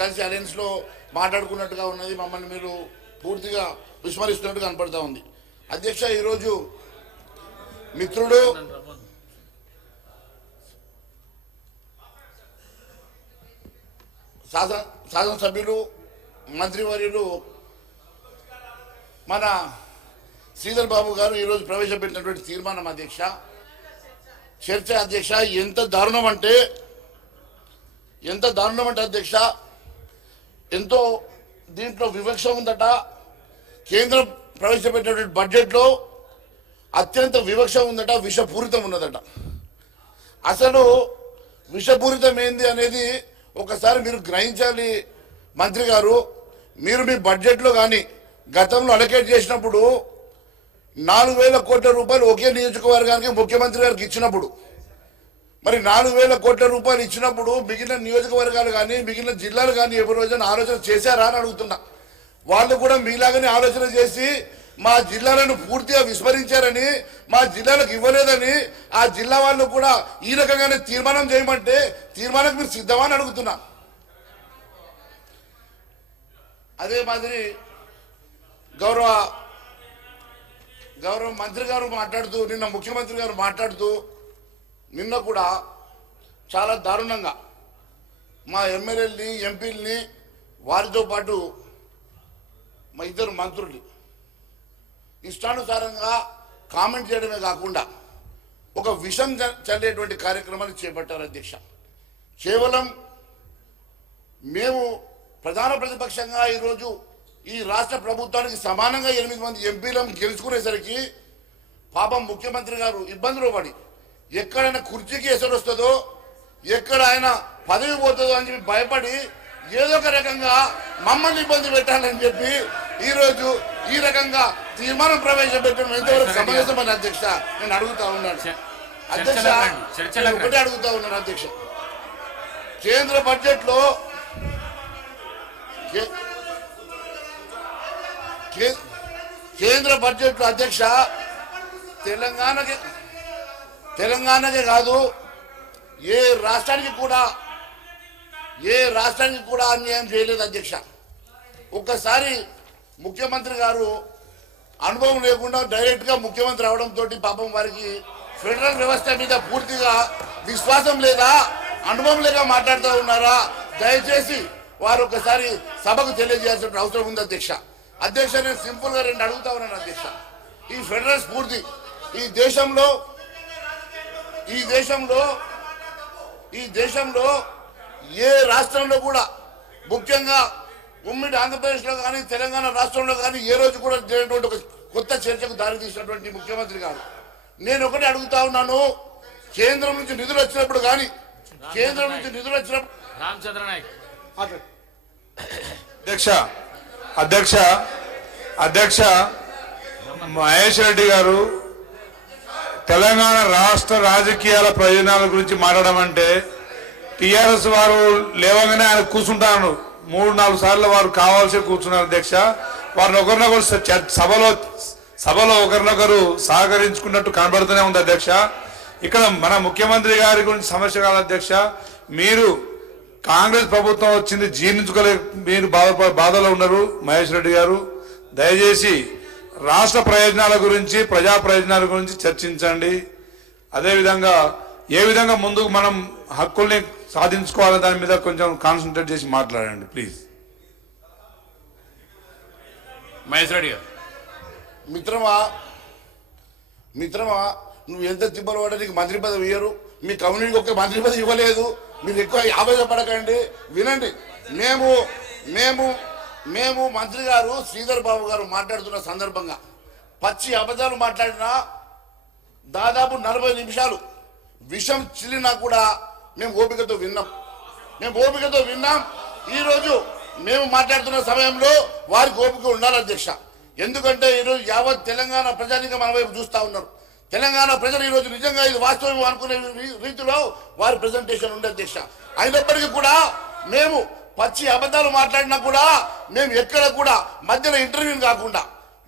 కలిసి అలయన్స్లో మాట్లాడుకున్నట్టుగా ఉన్నది. మమ్మల్ని మీరు పూర్తిగా విస్మరిస్తున్నట్టుగా కనపడతా ఉంది. అధ్యక్ష, ఈరోజు మిత్రుడు శాసనసభ్యులు మంత్రివర్యులు మన శ్రీధర్ బాబు గారు ఈరోజు ప్రవేశపెట్టినటువంటి తీర్మానం అధ్యక్ష, చర్చ అధ్యక్ష, ఎంత దారుణం అంటే అధ్యక్ష, ఎంతో దీంట్లో వివక్ష ఉందట. కేంద్రం ప్రవేశపెట్టినటువంటి బడ్జెట్లో అత్యంత వివక్ష ఉందట, విషపూరితం ఉన్నదట. అసలు విషపూరితం ఏంది అనేది ఒకసారి మీరు గ్రహించాలి మంత్రి గారు. మీరు మీ బడ్జెట్లో కానీ గతంలో అలొకేట్ చేసినప్పుడు 4,000 కోట్ల రూపాయలు ఒకే నియోజకవర్గానికి ముఖ్యమంత్రి గారికి ఇచ్చినప్పుడు, మరి 4,000 కోట్ల రూపాయలు ఇచ్చినప్పుడు మిగిలిన నియోజకవర్గాలు కానీ మిగిలిన జిల్లాలు కానీ ఎవరి రోజున ఆలోచన చేశారా అని అడుగుతున్నా. వాళ్ళు కూడా మీలాగానే ఆలోచన చేసి మా జిల్లాలను పూర్తిగా విస్మరించారని, మా జిల్లాలకు ఇవ్వలేదని ఆ జిల్లా వాళ్ళు కూడా ఈ రకంగానే తీర్మానం చేయమంటే తీర్మానం మీరు సిద్ధమా అని అడుగుతున్నా. అదే మాదిరి గౌరవ మంత్రి గారు మాట్లాడుతూ, నిన్న ముఖ్యమంత్రి గారు మాట్లాడుతూ, నిన్న కూడా చాలా దారుణంగా మా ఎమ్మెల్యేలని ఎంపీలని వారితో పాటు మా ఇద్దరు మంత్రుల్ని ఇష్టానుసారంగా కామెంట్ చేయడమే కాకుండా ఒక విషం చల్లేటువంటి కార్యక్రమాన్ని చేపట్టారు అధ్యక్ష. కేవలం మేము ప్రధాన ప్రతిపక్షంగా ఈరోజు ఈ రాష్ట్ర ప్రభుత్వానికి సమానంగా 8 మంది ఎంపీలను గెలుచుకునేసరికి పాపం ముఖ్యమంత్రి గారు ఇబ్బందులు పడి ఎక్కడైనా కుర్చీకి ఎసరు వస్తుందో, ఎక్కడ ఆయన పదవి పోతుందో అని చెప్పి భయపడి ఏదో ఒక రకంగా మమ్మల్ని ఇబ్బంది పెట్టాలని చెప్పి ఈరోజు ఈ రకంగా తీర్మానం ప్రవేశపెట్టడం ఎంతవరకు సమంజసమని అధ్యక్ష నేను అడుగుతా ఉన్నాను. అధ్యక్ష, ఒకటే అడుగుతా ఉన్నాను అధ్యక్ష, కేంద్ర బడ్జెట్లో అధ్యక్ష తెలంగాణకే కాదు ఏ రాష్ట్రానికి కూడా అన్యాయం చేయలేదు అధ్యక్ష. ఒక్కసారి ముఖ్యమంత్రి గారు అనుభవం లేకుండా డైరెక్ట్గా ముఖ్యమంత్రి అవడంతో పాపం వారికి ఫెడరల్ వ్యవస్థ మీద పూర్తిగా విశ్వాసం లేదా, అనుభవం లేక మాట్లాడుతూ ఉన్నారా? దయచేసి వారు ఒకసారి సభకు తెలియజేయాల్సిన అవసరం ఉంది అధ్యక్ష. అధ్యక్ష, నేను సింపుల్గా 2 అడుగుతా ఉన్నాను అధ్యక్ష. ఈ ఫెడరల్ స్ఫూర్తి ఈ దేశంలో ఏ రాష్ట్రంలో కూడా, ముఖ్యంగా ఉమ్మడి ఆంధ్రప్రదేశ్లో కానీ తెలంగాణ రాష్ట్రంలో కానీ ఏ రోజు కూడా జరిగినటువంటి ఒక కొత్త చర్చకు దారితీసినటువంటి ముఖ్యమంత్రి గారు. నేను ఒకటి అడుగుతా ఉన్నాను, కేంద్రం నుంచి నిధులు వచ్చినప్పుడు కానీ రామచంద్ర నాయక్ అధ్యక్ష మహేష్ రెడ్డి గారు తెలంగాణ రాష్ట్ర రాజకీయాల ప్రయోజనాల గురించి మాట్లాడమంటే టీఆర్ఎస్ వారు లేవగానే ఆయన కూర్చుంటాను 3-4 సార్లు వారు కావాల్సి కూర్చున్నారు అధ్యక్ష. వారిని ఒకరినొకరు సభలో ఒకరినొకరు సహకరించుకున్నట్టు కనబడుతూనే ఉంది అధ్యక్ష. ఇక్కడ మన ముఖ్యమంత్రి గారి గురించి సమస్య కాదు అధ్యక్ష. మీరు కాంగ్రెస్ ప్రభుత్వం వచ్చింది జీర్ణించుకోలే, మీరు బాధలో ఉన్నారు మహేష్ రెడ్డి గారు. దయచేసి రాష్ట్ర ప్రయోజనాల గురించి, ప్రజా ప్రయోజనాల గురించి చర్చించండి. అదేవిధంగా ఏ విధంగా ముందుకు మనం హక్కుల్ని సాధించుకోవాలని దాని మీద కొంచెం కాన్సన్ట్రేట్ చేసి మాట్లాడండి ప్లీజ్. మహేష్ రెడ్డి గారు. మిత్రమా నువ్వు ఎంత తిప్పలు పడ్డా నీకు మంత్రి పదవి ఇయ్యరు, మీ కమ్యూనిటీకి ఒక మంత్రి పదవి ఇవ్వలేదు. మీరు ఎక్కువ ఆవేశపడకండి, వినండి. మేము మంత్రి గారు శ్రీధర్ బాబు గారు మాట్లాడుతున్న సందర్భంగా పచ్చి అబద్ధాలు మాట్లాడినా దాదాపు 40 నిమిషాలు విషం చిల్లినా కూడా మేము ఓపికతో విన్నాం. ఈరోజు మేము మాట్లాడుతున్న సమయంలో వారికి ఓపిక ఉండాలి అధ్యక్ష. ఎందుకంటే ఈరోజు యావత్ తెలంగాణ ప్రజానిక మన వైపు చూస్తూ ఉన్నారు. తెలంగాణ ప్రజలు ఈరోజు నిజంగా ఇది వాస్తవం అనుకునే రీతిలో వారి ప్రెజెంటేషన్ ఉండే అధ్యక్ష. అయినప్పటికీ కూడా మేము పచ్చి అబద్ధాలు మాట్లాడినా కూడా మేము ఎక్కడ కూడా మధ్యలో ఇంటర్వ్యూ కాకుండా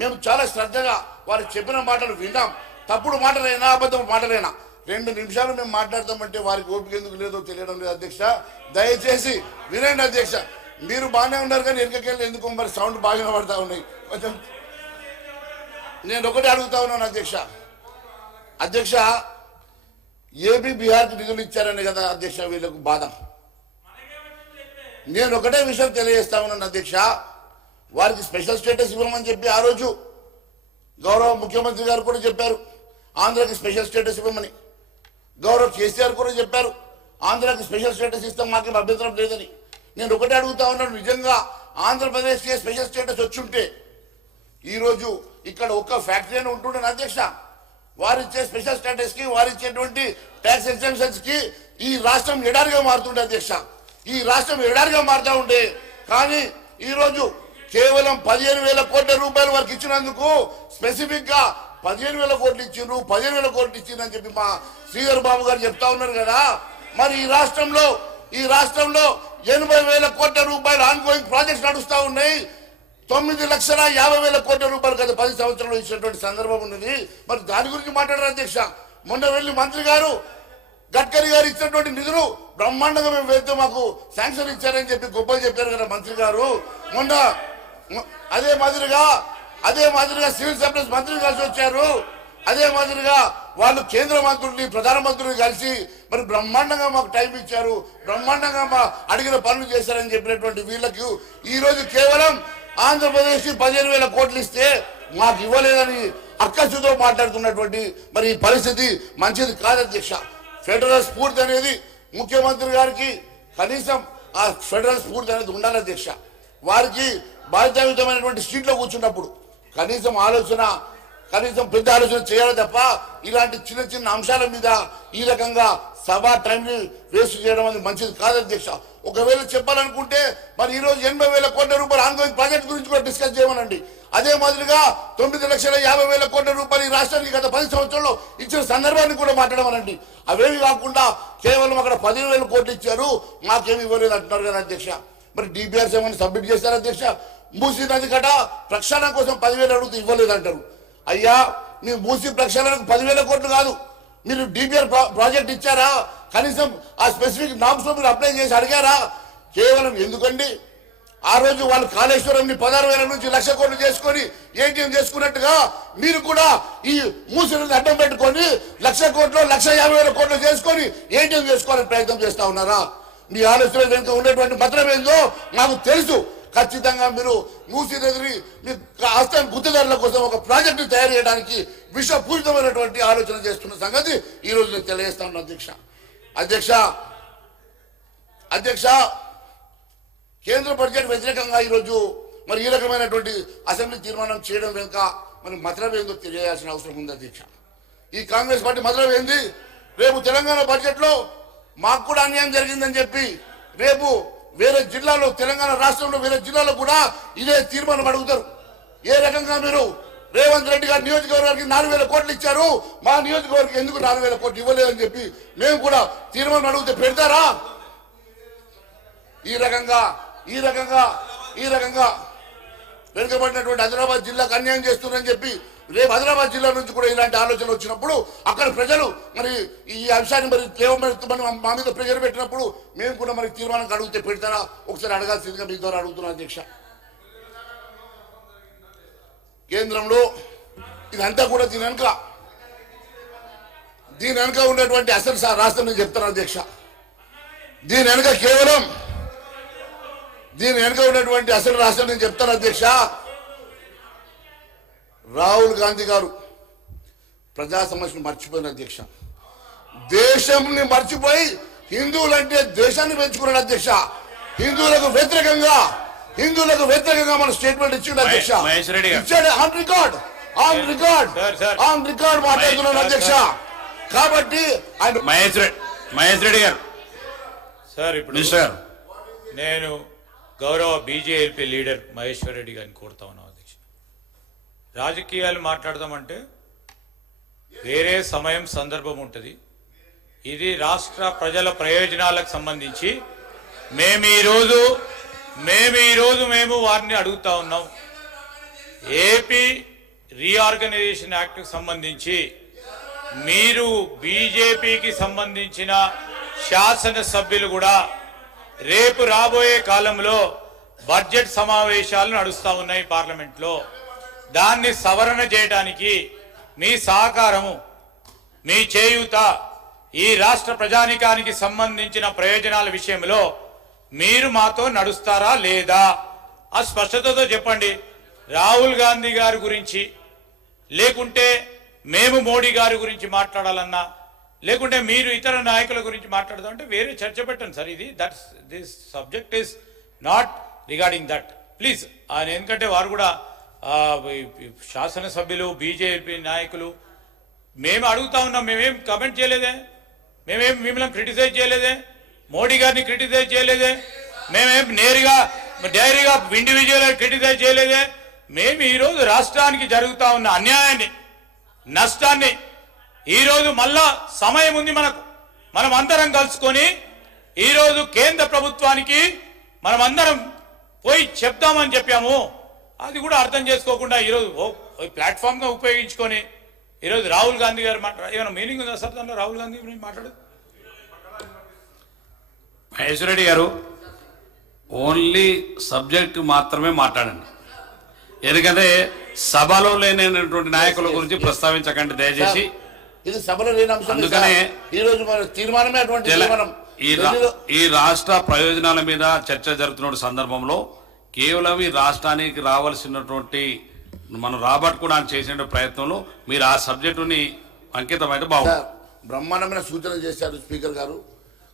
మేము చాలా శ్రద్ధగా వారు చెప్పిన మాటలు విన్నాం. తప్పుడు మాటలైనా అబద్ధం మాటలైనా 2 నిమిషాలు మేము మాట్లాడతామంటే వారికి ఓపిక ఎందుకు లేదో తెలియడం లేదు అధ్యక్ష. దయచేసి వినండి అధ్యక్ష. మీరు బాగానే ఉన్నారు కానీ వెనకకెళ్ళి ఎందుకు మరి సౌండ్ బాగా పడతా ఉన్నాయి కొంచెం. నేను ఒకటే అడుగుతా ఉన్నాను అధ్యక్ష, ఏపీ బీహార్కి నిధులు ఇచ్చారని కదా అధ్యక్ష వీళ్ళకు బాధ. నేను ఒకటే విషయం తెలియజేస్తా ఉన్నాను అధ్యక్ష, వారికి స్పెషల్ స్టేటస్ ఇవ్వమని చెప్పి ఆ రోజు గౌరవ ముఖ్యమంత్రి గారు కూడా చెప్పారు, ఆంధ్రాకి స్పెషల్ స్టేటస్ ఇవ్వమని. గౌరవ కేసీఆర్ కూడా చెప్పారు, ఆంధ్రాకి స్పెషల్ స్టేటస్ ఇస్తాం, మాకేం అభ్యంతరం లేదని. నేను ఒకటే అడుగుతా ఉన్నాను, నిజంగా ఆంధ్రప్రదేశ్కి స్పెషల్ స్టేటస్ వచ్చుంటే ఈరోజు ఇక్కడ ఒక్క ఫ్యాక్టరీ అని ఉంటుండే అధ్యక్ష. వారిచ్చే స్పెషల్ స్టేటస్ కి, వారిచ్చేటువంటి ట్యాక్స్ ఎగ్జామ్షన్స్ కి ఈ రాష్ట్రం ఎడారిగా మారుతుండే అధ్యక్ష. ఈ రాష్ట్రం ఎడారిగా మారుతా ఉండే. కానీ ఈరోజు కేవలం 15,000 కోట్ల రూపాయలు వారికి ఇచ్చినందుకు స్పెసిఫిక్ గా 15,000 కోట్లు ఇచ్చిండ్రు, 15,000 కోట్లు ఇచ్చిండ్రు అని చెప్పి మా శ్రీధర్ బాబు గారు చెప్తా ఉన్నారు కదా. మరి ఈ రాష్ట్రంలో 80,000 కోట్ల రూపాయలు ఆన్ గోయింగ్ ప్రాజెక్ట్స్ నడుస్తా ఉన్నాయి. 9,50,000 కోట్ల రూపాయలు గత 10 సంవత్సరాలు ఇచ్చినటువంటి సందర్భం ఉన్నది. మరి దాని గురించి మాట్లాడారు అధ్యక్ష. మొన్న వెళ్ళి మంత్రి గారు గడ్కరీ గారు ఇచ్చినటువంటి నిధులు బ్రహ్మాండంగా మేము వెళ్తే మాకు శాంక్షన్ ఇచ్చారని చెప్పి గొప్పలు చెప్పారు కదా మంత్రి గారు. మొన్న అదే మాదిరిగా సివిల్ సప్లైస్ మంత్రి కలిసి వచ్చారు. అదే మాదిరిగా వాళ్ళు కేంద్ర మంత్రుల్ని, ప్రధానమంత్రిని కలిసి మరి బ్రహ్మాండంగా మాకు టైం ఇచ్చారు, బ్రహ్మాండంగా మా అడిగిన పనులు చేశారని చెప్పినటువంటి వీళ్ళకి ఈరోజు కేవలం ఆంధ్రప్రదేశ్ 15,000 కోట్లు ఇస్తే మాకు ఇవ్వలేదని అక్కసుతో మాట్లాడుతున్నటువంటి మరి ఈ పరిస్థితి మంచిది కాదు అధ్యక్ష. ఫెడరల్ స్ఫూర్తి అనేది ముఖ్యమంత్రి గారికి కనీసం ఆ ఫెడరల్ స్ఫూర్తి అనేది ఉండాలి అధ్యక్ష. వారికి బాధ్యతాయుతమైనటువంటి సీట్లో కూర్చున్నప్పుడు కనీసం పెద్ద ఆలోచన చేయాలి తప్ప ఇలాంటి చిన్న చిన్న అంశాల మీద ఈ రకంగా సభా టైంని వేస్ట్ చేయడం అనేది మంచిది కాదు అధ్యక్ష. ఒకవేళ చెప్పాలనుకుంటే మరి ఈరోజు 80,000 కోట్ల రూపాయలు ఆన్గోయింగ్ ప్రాజెక్ట్ గురించి కూడా డిస్కస్ చేయమనండి. అదే మాదిరిగా 9,50,000 కోట్ల రూపాయలు ఈ రాష్ట్రానికి గత 10 సంవత్సరాల్లో ఇచ్చిన సందర్భాన్ని కూడా మాట్లాడమనండి. అవేమి కాకుండా కేవలం అక్కడ 15,000 కోట్లు ఇచ్చారు, మాకేమి ఇవ్వలేదు అంటున్నారు కదా అధ్యక్ష. మరి డిపిఆర్స్ ఏమైనా సబ్మిట్ చేశారు అధ్యక్ష? మూసీ నది గట ప్రక్షాళన కోసం 10,000 అడుగుతూ ఇవ్వలేదు అంటారు. అయ్యా, మీరు మూసీ ప్రక్షాళనకు 10,000 కోట్లు కాదు, మీరు డిపిఆర్ ప్రాజెక్ట్ ఇచ్చారా? కనీసం ఆ స్పెసిఫిక్ నామ్స్ లో మీరు అప్లై చేసి అడిగారా? కేవలం ఎందుకండి ఆ రోజు వాళ్ళు కాళేశ్వరంని 16,000 నుంచి 1,00,000 కోట్లు చేసుకొని ఏటీఎం చేసుకున్నట్టుగా మీరు కూడా ఈ మూసిని అడ్డం పెట్టుకొని 1,00,000 కోట్లు 1,50,000 కోట్లు చేసుకొని ఏటీఎం చేసుకోవాలని ప్రయత్నం చేస్తా ఉన్నారా? మీ ఆలోచన వెనుక ఉన్నటువంటి పత్రం ఏందో మాకు తెలుసు. ఖచ్చితంగా మీరు మూసి నదిని మీ ఆస్థాన గుర్తుదారుల కోసం ఒక ప్రాజెక్టు తయారు చేయడానికి విషపూరితమైనటువంటి ఆలోచన చేస్తున్న సంగతి ఈ రోజు నేను తెలియజేస్తా ఉన్నాను అధ్యక్ష. కేంద్ర బడ్జెట్ వ్యతిరేకంగా ఈరోజు మరి ఈ రకమైనటువంటి అసెంబ్లీ తీర్మానం చేయడం వెనుక మరి మతలబ్ ఏందో తెలియాల్సిన అవసరం ఉంది అధ్యక్ష. ఈ కాంగ్రెస్ పార్టీ మతలబ్ ఏంది? రేపు తెలంగాణ బడ్జెట్ లో మాకు కూడా అన్యాయం జరిగిందని చెప్పి రేపు వేరే జిల్లాలో, తెలంగాణ రాష్ట్రంలో వేరే జిల్లాలో కూడా ఇదే తీర్మానం అడుగుతారు. ఏ రకంగా మీరు రేవంత్ రెడ్డి గారి నియోజకవర్గానికి 4,000 కోట్లు ఇచ్చారు, మా నియోజకవర్గం ఎందుకు 4,000 కోట్లు ఇవ్వలేదని చెప్పి మేము కూడా తీర్మానం అడిగితే పెడతారా? ఈ రకంగా వెనుకబడినటువంటి హైదరాబాద్ జిల్లాకు అన్యాయం చేస్తున్నారని చెప్పి రేపు హైదరాబాద్ జిల్లా నుంచి కూడా ఇలాంటి ఆలోచన వచ్చినప్పుడు అక్కడ ప్రజలు మరి ఈ అంశాన్ని మరి మా మీద ప్రెజర్ పెట్టినప్పుడు మేము కూడా మరి తీర్మానం అడిగితే పెడతారా? ఒకసారి అడగాల్సిందిగా మీ ద్వారా అడుగుతున్నాను అధ్యక్ష. కేంద్రంలో ఇదంతా కూడా దీని వెనుక ఉన్నటువంటి అసలు రాష్ట్రం నేను చెప్తాను అధ్యక్ష. దీని వెనుక ఉన్నటువంటి అసలు రాష్ట్రం నేను చెప్తాను అధ్యక్ష. రాహుల్ గాంధీ గారు ప్రజా సమస్యను మర్చిపోయిన అధ్యక్ష. దేశంని మర్చిపోయి హిందువులంటే దేశాన్ని పెంచుకున్నాడు అధ్యక్ష. హిందువులకు వ్యతిరేకంగా మన స్టేట్మెంట్ ఇచ్చిండు అధ్యక్ష. ఇచ్చాడు ఆన్ రికార్డ్ మాట్లాడుతున్నాడు అధ్యక్ష. కాబట్టి ఆయన మహేష్ రెడ్డి గారు సార్, ఇప్పుడు నేను గౌరవ బీజేపీ లీడర్ మహేశ్వర్ రెడ్డి గారిని కోరుతా ఉన్నాను అధ్యక్ష. రాజకీయాలు మాట్లాడదామంటే వేరే సమయం సందర్భం ఉంటుంది. ఇది రాష్ట్ర ప్రజల ప్రయోజనాలకు సంబంధించి మేము ఈరోజు వారిని అడుగుతా ఉన్నాం. ఏపీ రీఆర్గనైజేషన్ యాక్ట్కి సంబంధించి మీరు బీజేపీకి సంబంధించిన శాసనసభ్యులు కూడా రేపు రాబోయే కాలంలో బడ్జెట్ సమావేశాలు నడుస్తా ఉన్నాయి పార్లమెంట్లో. దాన్ని సవరణ చేయడానికి మీ సహకారము, మీ చేయూత, ఈ రాష్ట్ర ప్రజానికానికి సంబంధించిన ప్రయోజనాల విషయంలో మీరు మాతో నడుస్తారా లేదా? ఆ స్పష్టతతో చెప్పండి. రాహుల్ గాంధీ గారి గురించి, లేకుంటే మేము మోడీ గారి గురించి మాట్లాడాలన్నా, లేకుంటే మీరు ఇతర నాయకుల గురించి మాట్లాడదాం అంటే వేరే చర్చ పెట్టండి సార్. ఇది this subject is not regarding that please. ఆయన ఎందుకంటే వారు కూడా శాసనసభ్యులు, బీజేపీ నాయకులు. మేము అడుగుతా ఉన్నాం, మేమేం కమెంట్ చేయలేదే, మేమేం మిమ్మల్ని క్రిటిసైజ్ చేయలేదే, మోడీ గారిని క్రిటిసైజ్ చేయలేదే, మేమేం డైరీగా ఇండివిజువల్ క్రిటిసైజ్ చేయలేదే. మేము ఈరోజు రాష్ట్రానికి జరుగుతా ఉన్న అన్యాయాన్ని, నష్టాన్ని ఈరోజు మళ్ళా సమయం ఉంది మనకు, మనం అందరం కలుసుకొని ఈరోజు కేంద్ర ప్రభుత్వానికి మనం అందరం పోయి చెప్తామని చెప్పాము. అది కూడా అర్థం చేసుకోకుండా ఈరోజు ప్లాట్ఫామ్గా ఉపయోగించుకొని ఈరోజు రాహుల్ గాంధీ గారు ఏమైనా మీనింగ్ ఉందా సార్ దాంట్లో? రాహుల్ గాంధీ గురించి మాట్లాడు. మహేశ్వర్ రెడ్డి గారు, ఓన్లీ సబ్జెక్ట్ మాత్రమే మాట్లాడండి. ఎందుకంటే సభలో లేనటువంటి నాయకుల గురించి ప్రస్తావించకండి దయచేసి. ఇది సభలో లేని అంశం. అందుకనే ఈ రోజు మన తీర్మానమే అటువంటి తీర్మానం. ఈ రాష్ట్ర ప్రయోజనాల మీద చర్చ జరుగుతున్న సందర్భంలో కేవలం ఈ రాష్ట్రానికి రావాల్సినటువంటి మనం రాబట్టుకోవడానికి చేసిన ప్రయత్నంలో మీరు ఆ సబ్జెక్టుని అంకితమైతే బాగుంది. బ్రహ్మాండమైన సూచనలు చేశారు స్పీకర్ గారు.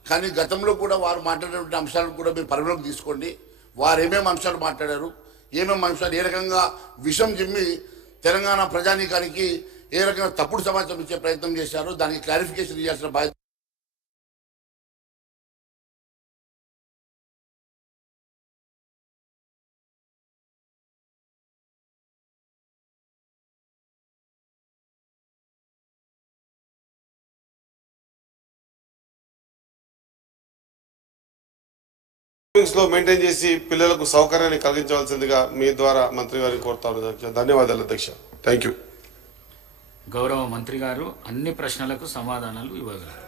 కానీ గతంలో కూడా వారు మాట్లాడినటువంటి అంశాలను కూడా మీరు పరిగణలోకి తీసుకోండి. వారు ఏమేమి అంశాలు మాట్లాడారు, ఏమేమి అంశాలు, ఏ రకంగా విషం జిమ్మి తెలంగాణ ప్రజానీకానికి ఏ రకంగా తప్పుడు సమాచారం ఇచ్చే ప్రయత్నం చేశారు, దానికి క్లారిఫికేషన్ ఇవ్వాల్సిన బాధ్యత. లో మెయింటైన్ చేసి పిల్లలకు సౌకర్యాన్ని కలిగించవలసిందిగా మీ ద్వారా మంత్రి గారిని కోరుతాను అధ్యక్ష. ధన్యవాదాలు అధ్యక్ష. Thank you. గౌరవ మంత్రి గారు అన్ని ప్రశ్నలకు సమాధానాలు ఇవ్వగలరు.